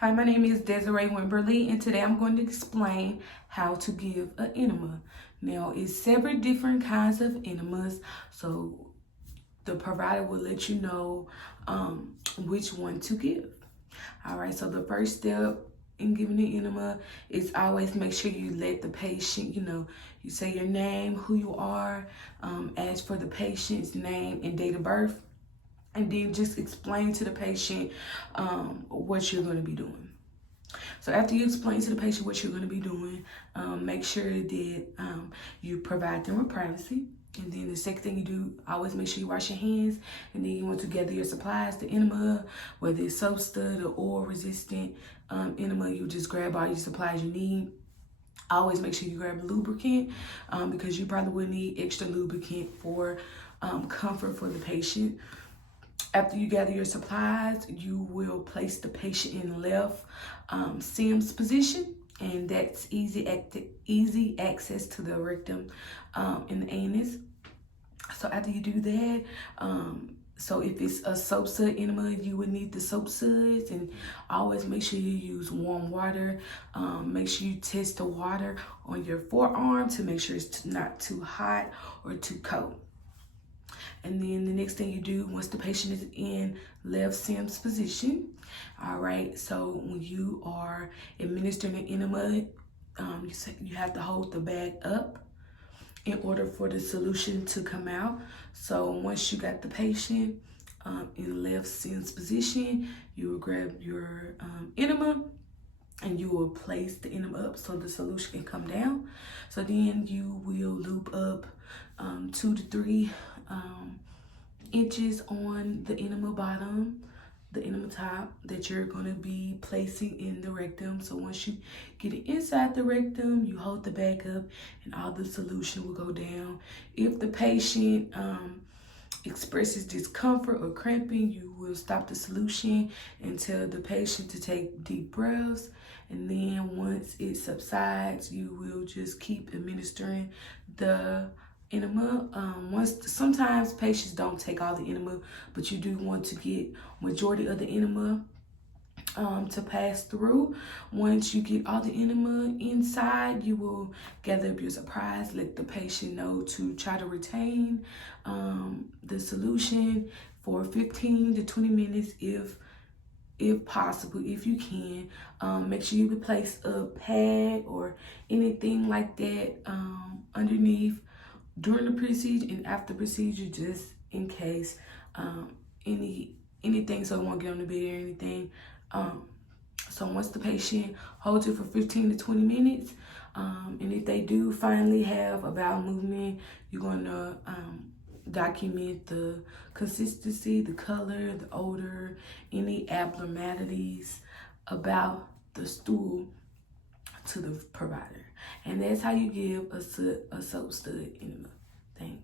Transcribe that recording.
Hi, my name is Desiree Wimberly, and today I'm going to explain how to give an enema. Now, it's several different kinds of enemas, so the provider will let you know which one to give. All right, so the first step in giving an enema is always make sure you let the patient, you say your name, who you are, ask for the patient's name and date of birth, and then just explain to the patient what you're going to be doing. So after you explain to the patient what you're going to be doing, make sure that you provide them with privacy. And then the second thing you do, always make sure you wash your hands. And then you want to gather your supplies, the enema, whether it's soap stud or oil resistant enema, you just grab all your supplies you need. Always make sure you grab lubricant because you probably will need extra lubricant for comfort for the patient. After you gather your supplies, you will place the patient in left Sims position, and that's easy access to the rectum and the anus. So after you do that, so if it's a soap sud enema, you would need the soap suds, and always make sure you use warm water. Make sure you test the water on your forearm to make sure it's not too hot or too cold. And then the next thing you do once the patient is in left Sims position, all right, so when you are administering an enema, you have to hold the bag up in order for the solution to come out. So once you got the patient in left Sims position, you will grab your enema and you will place the enema up so the solution can come down. So then you will loop up 2 to 3 inches on the enema bottom, the enema top that you're going to be placing in the rectum. So once you get it inside the rectum, you hold the bag up and all the solution will go down. If the patient expresses discomfort or cramping, you will stop the solution and tell the patient to take deep breaths. And then once it subsides, you will just keep administering the enema. Sometimes patients don't take all the enema, but you do want to get majority of the enema to pass through. Once you get all the enema inside, you will gather up your supplies, let the patient know to try to retain the solution for 15 to 20 minutes if possible, if you can. Make sure you place a pad or anything like that underneath during the procedure and after procedure, just in case anything, so it won't get on the bed or anything. So once the patient holds it for 15 to 20 minutes, and if they do finally have a bowel movement, you're going to document the consistency, the color, the odor, any abnormalities about the stool to the provider. And that's how you give a soap stud enema. Thanks.